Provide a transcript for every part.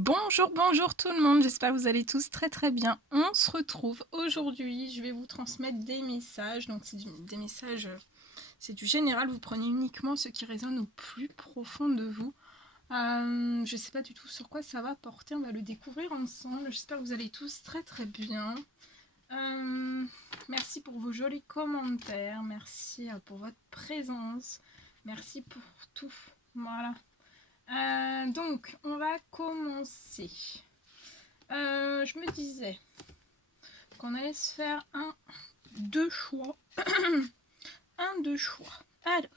Bonjour, bonjour tout le monde, j'espère que vous allez tous très très bien. On se retrouve aujourd'hui, je vais vous transmettre des messages, donc c'est des messages, c'est du général, vous prenez uniquement ce qui résonne au plus profond de vous. Je ne sais pas du tout sur quoi ça va porter, on va le découvrir ensemble, j'espère que vous allez tous très très bien. Merci pour vos jolis commentaires, merci pour votre présence, merci pour tout, voilà. Donc, on va commencer. Je me disais qu'on allait se faire deux choix. Deux choix. Alors,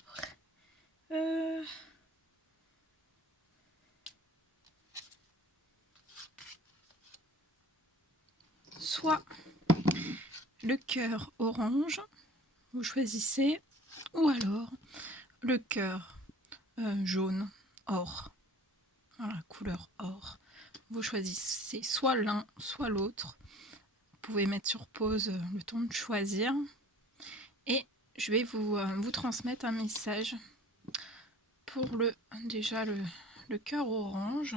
soit le cœur orange, vous choisissez, ou alors le cœur jaune, or. Voilà, couleur or. Vous choisissez soit l'un, soit l'autre. Vous pouvez mettre sur pause le temps de choisir. Et je vais vous transmettre un message pour le cœur orange.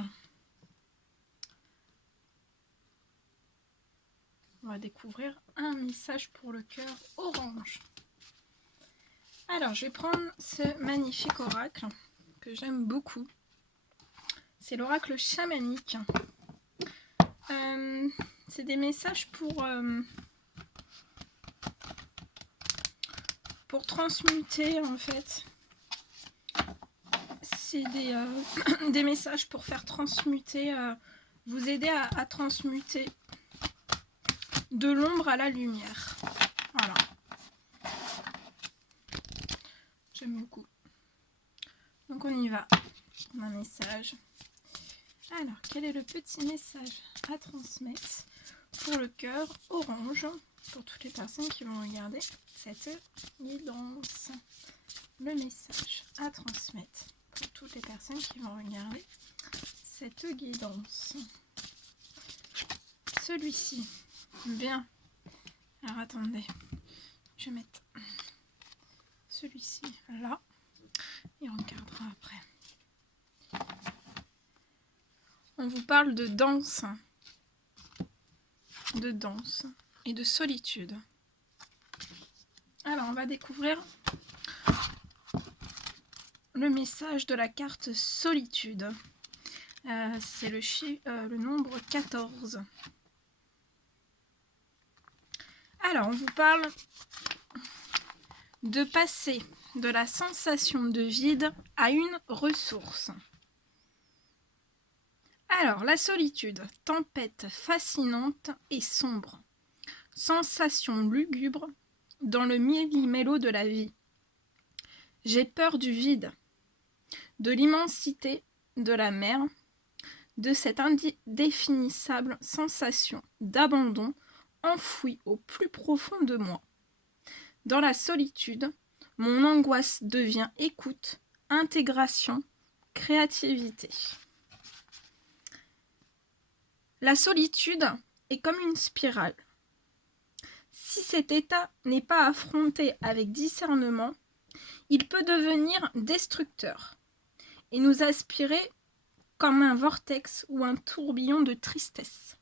On va découvrir un message pour le cœur orange. Alors, je vais prendre ce magnifique oracle que j'aime beaucoup. C'est l'oracle chamanique. C'est des messages pour transmuter en fait. C'est des messages pour faire transmuter, vous aider à transmuter de l'ombre à la lumière. Voilà. J'aime beaucoup. Donc on y va. Un message. Alors, quel est le petit message à transmettre pour le cœur orange, pour toutes les personnes qui vont regarder cette guidance? Le message à transmettre pour toutes les personnes qui vont regarder cette guidance. Celui-ci. Bien. Alors, attendez. Je vais mettre celui-ci là et on regardera après. On vous parle de danse et de solitude. Alors, on va découvrir le message de la carte solitude. C'est le nombre 14. Alors, on vous parle de passer de la sensation de vide à une ressource. Alors, la solitude, tempête fascinante et sombre, sensation lugubre dans le méli-mélo de la vie. J'ai peur du vide, de l'immensité de la mer, de cette indéfinissable sensation d'abandon enfouie au plus profond de moi. Dans la solitude, mon angoisse devient écoute, intégration, créativité. La solitude est comme une spirale. Si cet état n'est pas affronté avec discernement, il peut devenir destructeur et nous aspirer comme un vortex ou un tourbillon de tristesse.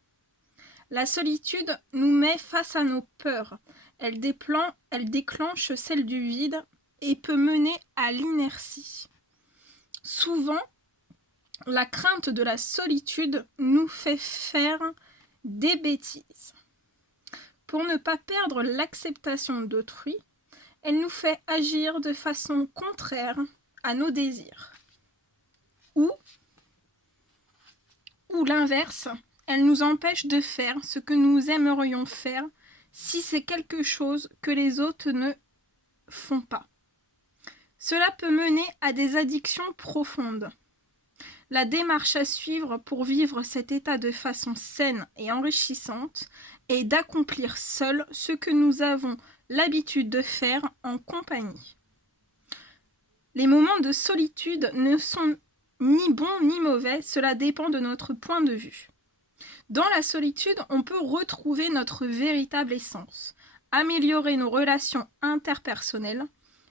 La solitude nous met face à nos peurs. Elle déclenche celle du vide et peut mener à l'inertie. Souvent, la crainte de la solitude nous fait faire des bêtises. Pour ne pas perdre l'acceptation d'autrui, elle nous fait agir de façon contraire à nos désirs. Ou l'inverse, elle nous empêche de faire ce que nous aimerions faire si c'est quelque chose que les autres ne font pas. Cela peut mener à des addictions profondes. La démarche à suivre pour vivre cet état de façon saine et enrichissante est d'accomplir seul ce que nous avons l'habitude de faire en compagnie. Les moments de solitude ne sont ni bons ni mauvais, cela dépend de notre point de vue. Dans la solitude, on peut retrouver notre véritable essence, améliorer nos relations interpersonnelles,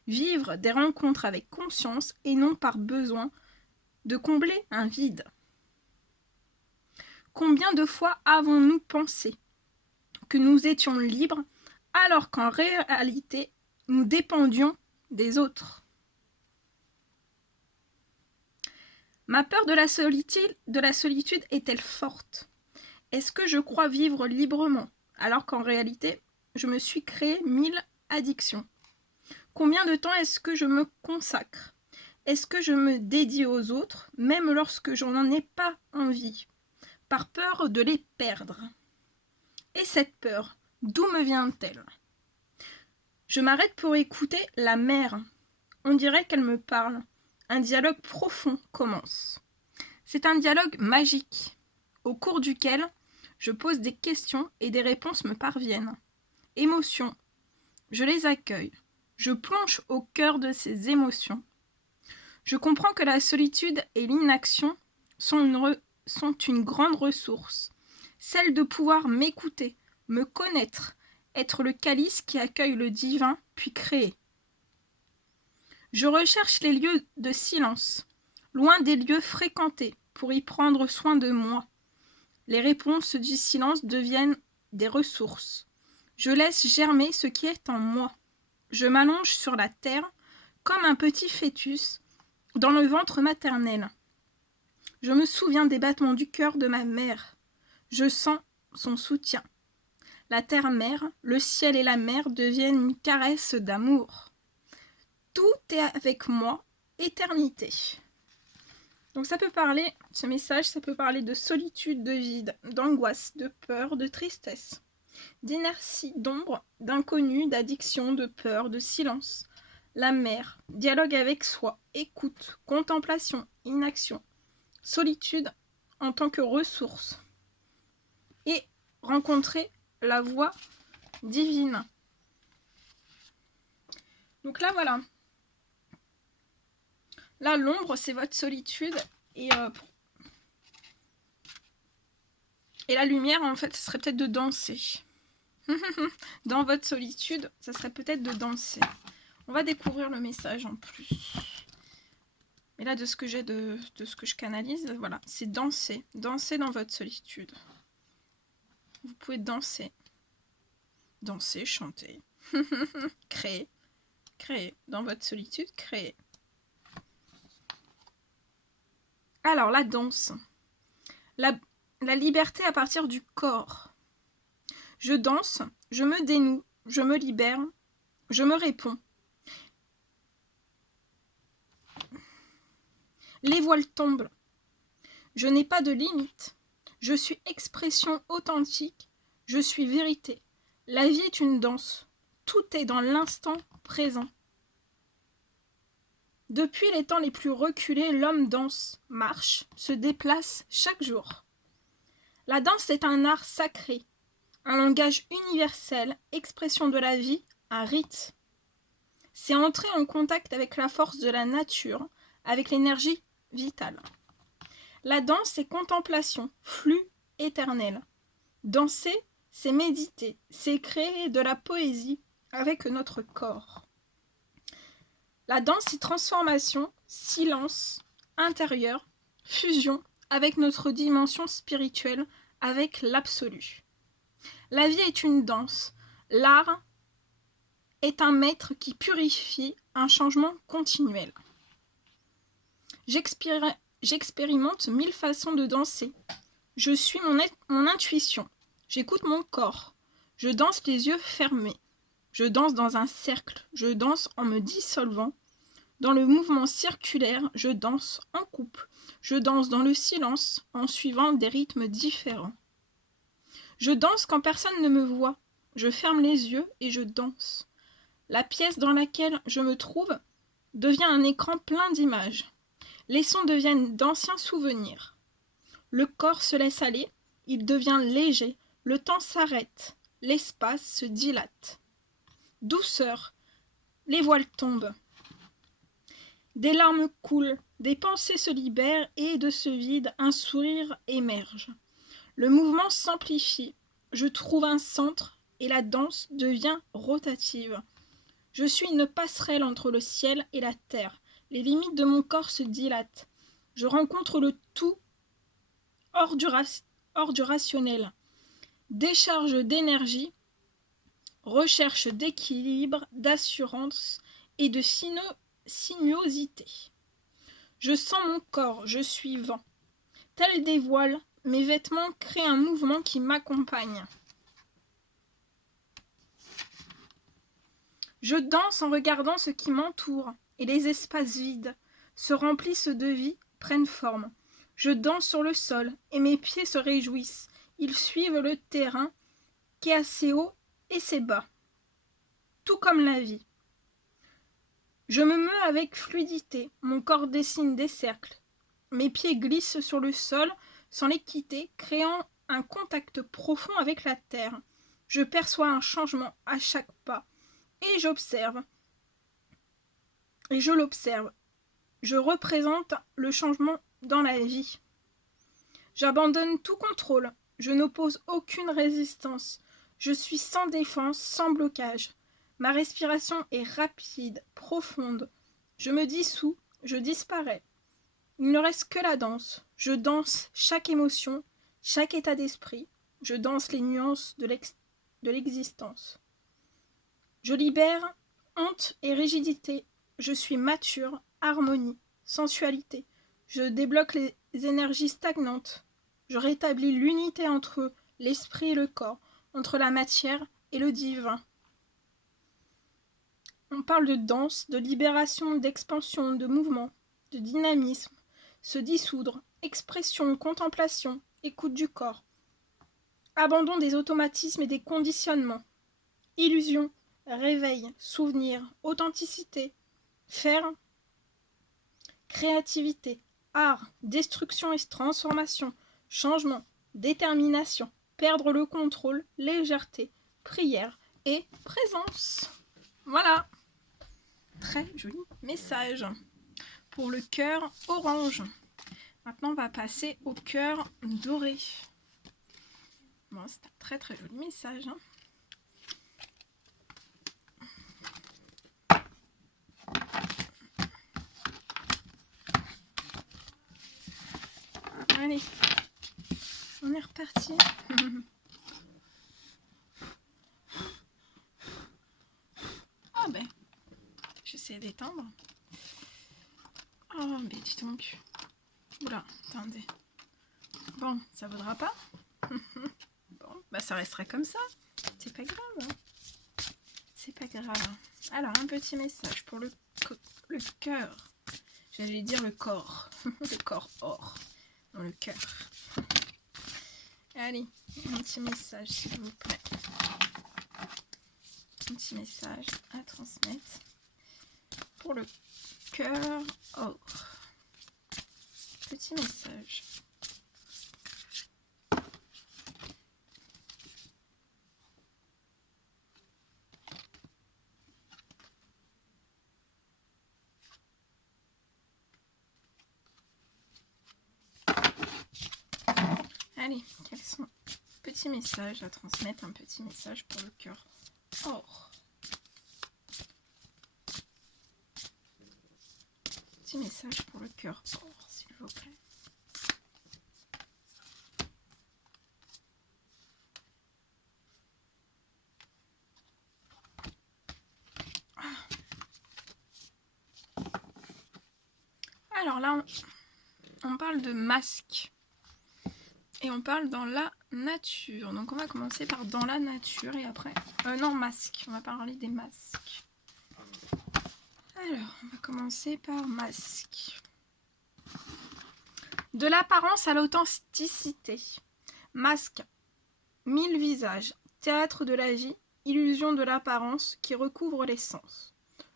vivre des rencontres avec conscience et non par besoin de combler un vide. Combien de fois avons-nous pensé que nous étions libres alors qu'en réalité, nous dépendions des autres? Ma peur de la solitude est-elle forte? Est-ce que je crois vivre librement alors qu'en réalité, je me suis créé 1000 addictions? Combien de temps est-ce que je me consacre? Est-ce que je me dédie aux autres, même lorsque je n'en ai pas envie, par peur de les perdre? Et cette peur, d'où me vient-elle? Je m'arrête pour écouter la mer. On dirait qu'elle me parle. Un dialogue profond commence. C'est un dialogue magique, au cours duquel je pose des questions et des réponses me parviennent. Émotions, je les accueille. Je plonge au cœur de ces émotions. Je comprends que la solitude et l'inaction sont une grande ressource, celle de pouvoir m'écouter, me connaître, être le calice qui accueille le divin, puis créer. Je recherche les lieux de silence, loin des lieux fréquentés, pour y prendre soin de moi. Les réponses du silence deviennent des ressources. Je laisse germer ce qui est en moi. Je m'allonge sur la terre comme un petit fœtus dans le ventre maternel. Je me souviens des battements du cœur de ma mère. Je sens son soutien. La terre-mère, le ciel et la mer deviennent une caresse d'amour. Tout est avec moi, éternité. Donc ça peut parler, ce message, ça peut parler de solitude, de vide, d'angoisse, de peur, de tristesse, d'inertie, d'ombre, d'inconnu, d'addiction, de peur, de silence. La mer, dialogue avec soi, écoute, contemplation, inaction, solitude en tant que ressource. Et rencontrer la voix divine. Donc là, voilà. Là, l'ombre, c'est votre solitude. Et la lumière, en fait, ce serait peut-être de danser. Dans votre solitude, ça serait peut-être de danser. On va découvrir le message en plus. Mais là, de ce que j'ai, de ce que je canalise, voilà, c'est danser. Danser dans votre solitude. Vous pouvez danser. Danser, chanter. Créer. Créer. Dans votre solitude, créer. Alors, la danse. La liberté à partir du corps. Je danse, je me dénoue, je me libère, je me réponds. Les voiles tombent. Je n'ai pas de limite. Je suis expression authentique. Je suis vérité. La vie est une danse. Tout est dans l'instant présent. Depuis les temps les plus reculés, l'homme danse, marche, se déplace chaque jour. La danse est un art sacré, un langage universel, expression de la vie, un rite. C'est entrer en contact avec la force de la nature, avec l'énergie vitale. La danse est contemplation, flux éternel. Danser, c'est méditer, c'est créer de la poésie avec notre corps. La danse est transformation, silence, intérieur, fusion avec notre dimension spirituelle, avec l'absolu. La vie est une danse. L'art est un maître qui purifie un changement continuel. J'expérimente 1000 façons de danser. Je suis mon intuition. J'écoute mon corps. Je danse les yeux fermés. Je danse dans un cercle. Je danse en me dissolvant. Dans le mouvement circulaire, je danse en couple. Je danse dans le silence en suivant des rythmes différents. Je danse quand personne ne me voit. Je ferme les yeux et je danse. La pièce dans laquelle je me trouve devient un écran plein d'images. Les sons deviennent d'anciens souvenirs. Le corps se laisse aller, il devient léger, le temps s'arrête, l'espace se dilate. Douceur, les voiles tombent. Des larmes coulent, des pensées se libèrent et de ce vide, un sourire émerge. Le mouvement s'amplifie, je trouve un centre et la danse devient rotative. Je suis une passerelle entre le ciel et la terre. Les limites de mon corps se dilatent. Je rencontre le tout hors du hors du rationnel, décharge d'énergie, recherche d'équilibre, d'assurance et de sinuosité. Je sens mon corps, je suis vent. Tel des voiles, mes vêtements créent un mouvement qui m'accompagne. Je danse en regardant ce qui m'entoure, et les espaces vides se remplissent de vie, prennent forme. Je danse sur le sol, et mes pieds se réjouissent. Ils suivent le terrain, qui est assez haut et c'est bas, tout comme la vie. Je me meus avec fluidité, mon corps dessine des cercles. Mes pieds glissent sur le sol sans les quitter, créant un contact profond avec la terre. Je perçois un changement à chaque pas, et j'observe. Et je l'observe. Je représente le changement dans la vie. J'abandonne tout contrôle. Je n'oppose aucune résistance. Je suis sans défense, sans blocage. Ma respiration est rapide, profonde. Je me dissous, je disparais. Il ne reste que la danse. Je danse chaque émotion, chaque état d'esprit. Je danse les nuances de l'existence. Je libère honte et rigidité. Je suis mature, harmonie, sensualité. Je débloque les énergies stagnantes. Je rétablis l'unité entre l'esprit et le corps, entre la matière et le divin. On parle de danse, de libération, d'expansion, de mouvement, de dynamisme, se dissoudre, expression, contemplation, écoute du corps, abandon des automatismes et des conditionnements, illusion, réveil, souvenir, authenticité, faire, créativité, art, destruction et transformation, changement, détermination, perdre le contrôle, légèreté, prière et présence. Voilà. Très joli message pour le cœur orange. Maintenant, on va passer au cœur doré. Bon, c'est un très très joli message. Allez, on est reparti. Ah ben, j'essaie d'éteindre. Oh, mais dis donc. Oula, attendez. Bon, ça vaudra pas. Bon, bah ça restera comme ça. C'est pas grave. C'est pas grave. Alors, un petit message pour le cœur. J'allais dire le corps. Le corps or. Dans le cœur. Allez, un petit message s'il vous plaît. Un petit message à transmettre pour le cœur or. Petit message. Allez, quels sont les petits messages à transmettre? Un petit message pour le cœur or. Petit message pour le cœur or, s'il vous plaît. Alors là, on parle de masque. Et on parle dans la nature. Donc on va commencer par dans la nature et après... non, masque. On va parler des masques. Alors, on va commencer par masque. De l'apparence à l'authenticité. Masque. 1000 visages. Théâtre de la vie. Illusion de l'apparence qui recouvre les sens.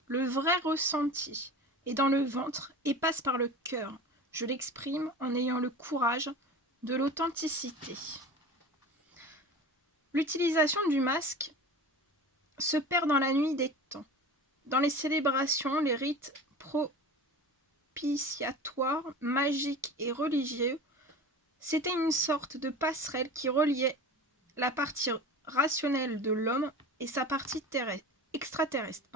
Le vrai ressenti est dans le ventre et passe par le cœur. Je l'exprime en ayant le courage de l'authenticité. L'utilisation du masque se perd dans la nuit des temps. Dans les célébrations, les rites propitiatoires, magiques et religieux, c'était une sorte de passerelle qui reliait la partie rationnelle de l'homme et sa partie extraterrestre.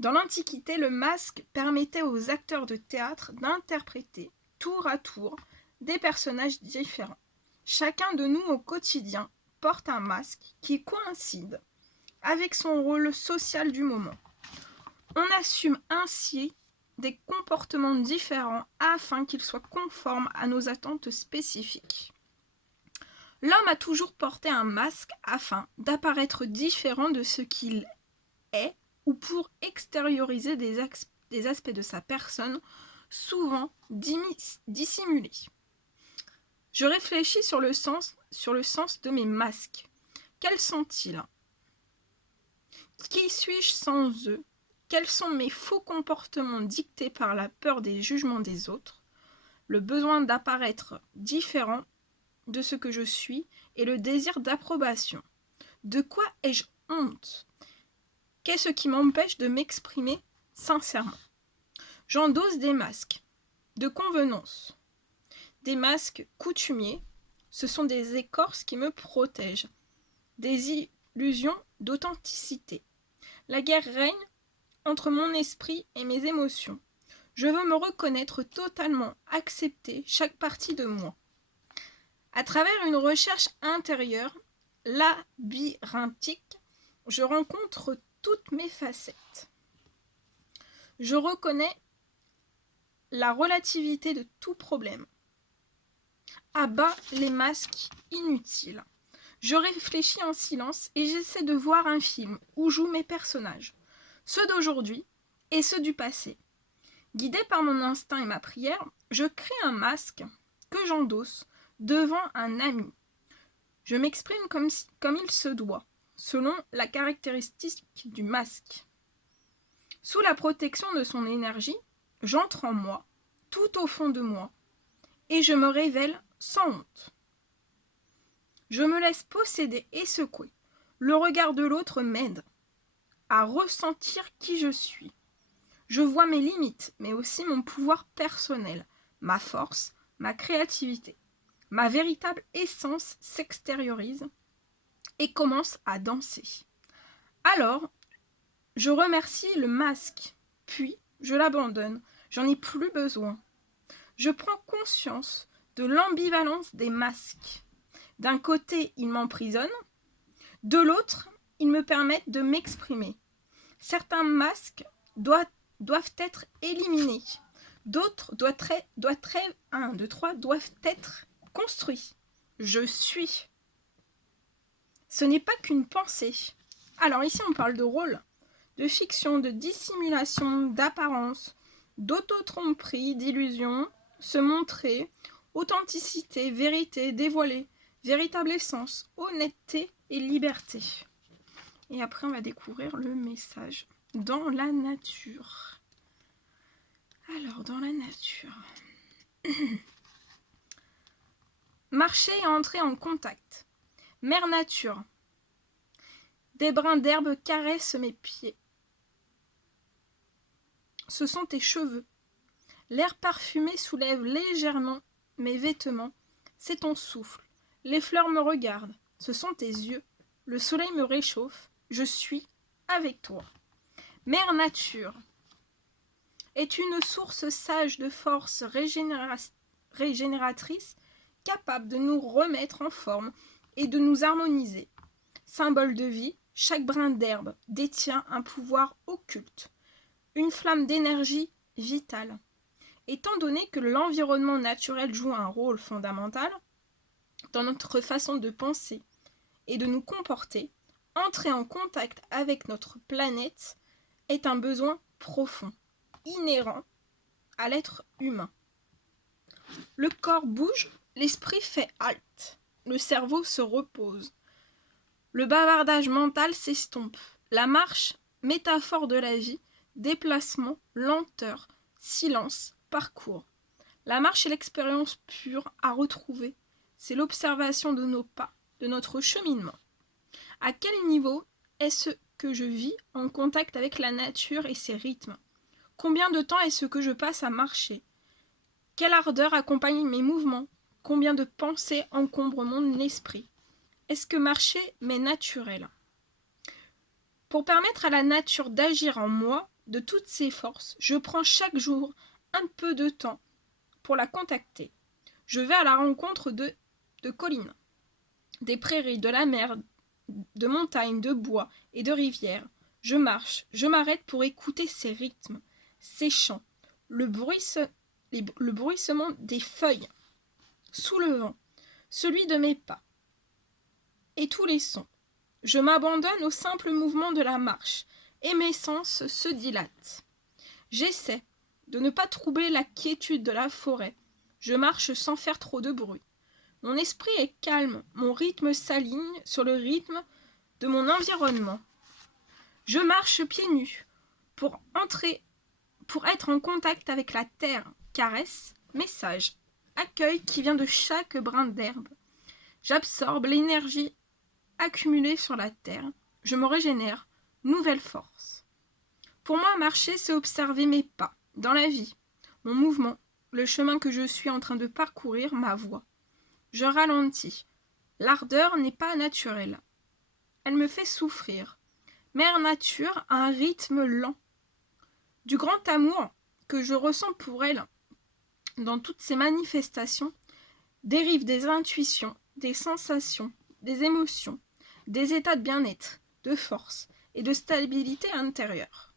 Dans l'Antiquité, le masque permettait aux acteurs de théâtre d'interpréter, tour à tour, des personnages différents. Chacun de nous au quotidien porte un masque qui coïncide avec son rôle social du moment. On assume ainsi des comportements différents afin qu'ils soient conformes à nos attentes spécifiques. L'homme a toujours porté un masque afin d'apparaître différent de ce qu'il est ou pour extérioriser des aspects de sa personne souvent dissimulés. Je réfléchis sur le sens de mes masques. Quels sont-ils ? Qui suis-je sans eux ? Quels sont mes faux comportements dictés par la peur des jugements des autres, le besoin d'apparaître différent de ce que je suis et le désir d'approbation ? De quoi ai-je honte ? Qu'est-ce qui m'empêche de m'exprimer sincèrement ? J'endosse des masques de convenance, des masques coutumiers. Ce sont des écorces qui me protègent, des illusions d'authenticité. La guerre règne entre mon esprit et mes émotions. Je veux me reconnaître totalement, accepter chaque partie de moi. À travers une recherche intérieure, labyrinthique, je rencontre toutes mes facettes. Je reconnais la relativité de tout problème. À bas les masques inutiles. Je réfléchis en silence et j'essaie de voir un film où jouent mes personnages, ceux d'aujourd'hui et ceux du passé. Guidé par mon instinct et ma prière, je crée un masque que j'endosse devant un ami. Je m'exprime comme il se doit, selon la caractéristique du masque. Sous la protection de son énergie, j'entre en moi, tout au fond de moi, et je me révèle sans honte. Je me laisse posséder et secouer. Le regard de l'autre m'aide à ressentir qui je suis. Je vois mes limites, mais aussi mon pouvoir personnel, ma force, ma créativité. Ma véritable essence s'extériorise et commence à danser. Alors, je remercie le masque, puis je l'abandonne. J'en ai plus besoin. Je prends conscience de l'ambivalence des masques. D'un côté, ils m'emprisonnent, de l'autre, ils me permettent de m'exprimer. Certains masques doivent être éliminés, d'autres doivent être construits. Je suis. Ce n'est pas qu'une pensée. Alors ici, on parle de rôle, de fiction, de dissimulation, d'apparence, d'auto-tromperie, d'illusion, se montrer, authenticité, vérité, dévoiler, véritable essence, honnêteté et liberté. Et après, on va découvrir le message dans la nature. Alors, dans la nature. Marcher et entrer en contact. Mère nature. Des brins d'herbe caressent mes pieds. Ce sont tes cheveux. L'air parfumé soulève légèrement mes vêtements. C'est ton souffle. Les fleurs me regardent. Ce sont tes yeux. Le soleil me réchauffe. Je suis avec toi. Mère nature est une source sage de force régénératrice, capable de nous remettre en forme et de nous harmoniser. Symbole de vie, chaque brin d'herbe détient un pouvoir occulte, une flamme d'énergie vitale. Étant donné que l'environnement naturel joue un rôle fondamental dans notre façon de penser et de nous comporter, entrer en contact avec notre planète est un besoin profond, inhérent à l'être humain. Le corps bouge, l'esprit fait halte, le cerveau se repose. Le bavardage mental s'estompe. La marche, métaphore de la vie, déplacement, lenteur, silence, parcours. La marche est l'expérience pure à retrouver. C'est l'observation de nos pas, de notre cheminement. À quel niveau est-ce que je vis en contact avec la nature et ses rythmes ? Combien de temps est-ce que je passe à marcher ? Quelle ardeur accompagne mes mouvements ? Combien de pensées encombrent mon esprit ? Est-ce que marcher m'est naturel ? Pour permettre à la nature d'agir en moi de toutes ses forces, je prends chaque jour un peu de temps pour la contacter. Je vais à la rencontre de de collines, des prairies, de la mer, de montagnes, de bois et de rivières. Je marche, je m'arrête pour écouter ces rythmes, ces chants, le bruissement des feuilles sous le vent, celui de mes pas, et tous les sons. Je m'abandonne au simple mouvement de la marche, et mes sens se dilatent. J'essaie de ne pas troubler la quiétude de la forêt. Je marche sans faire trop de bruit. Mon esprit est calme, mon rythme s'aligne sur le rythme de mon environnement. Je marche pieds nus pour être en contact avec la terre, caresse, message, accueil qui vient de chaque brin d'herbe. J'absorbe l'énergie accumulée sur la terre. Je me régénère, nouvelle force. Pour moi, marcher, c'est observer mes pas dans la vie, mon mouvement, le chemin que je suis en train de parcourir, ma voie. Je ralentis. L'ardeur n'est pas naturelle. Elle me fait souffrir. Mère Nature a un rythme lent. Du grand amour que je ressens pour elle dans toutes ses manifestations dérivent des intuitions, des sensations, des émotions, des états de bien-être, de force et de stabilité intérieure.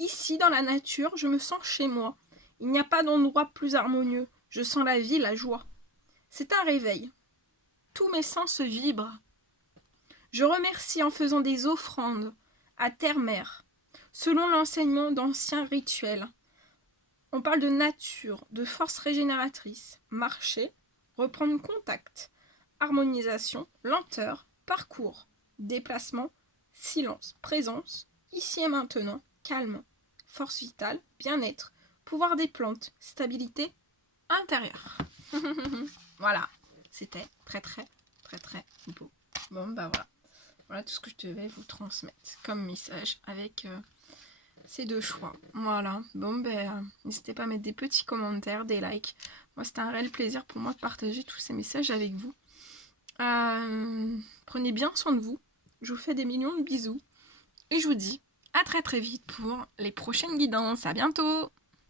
Ici, dans la nature, je me sens chez moi. Il n'y a pas d'endroit plus harmonieux. Je sens la vie, la joie. C'est un réveil. Tous mes sens vibrent. Je remercie en faisant des offrandes à terre-mère, selon l'enseignement d'anciens rituels. On parle de nature, de force régénératrice, marcher, reprendre contact, harmonisation, lenteur, parcours, déplacement, silence, présence, ici et maintenant, calme, force vitale, bien-être, pouvoir des plantes, stabilité intérieure. Voilà, c'était très beau. Bon bah voilà, voilà tout ce que je devais vous transmettre comme message avec ces deux choix. Voilà, bon ben n'hésitez pas à mettre des petits commentaires, des likes. Moi c'était un réel plaisir pour moi de partager tous ces messages avec vous. Prenez bien soin de vous. Je vous fais des millions de bisous. Et je vous dis à très vite pour les prochaines guidances. À bientôt!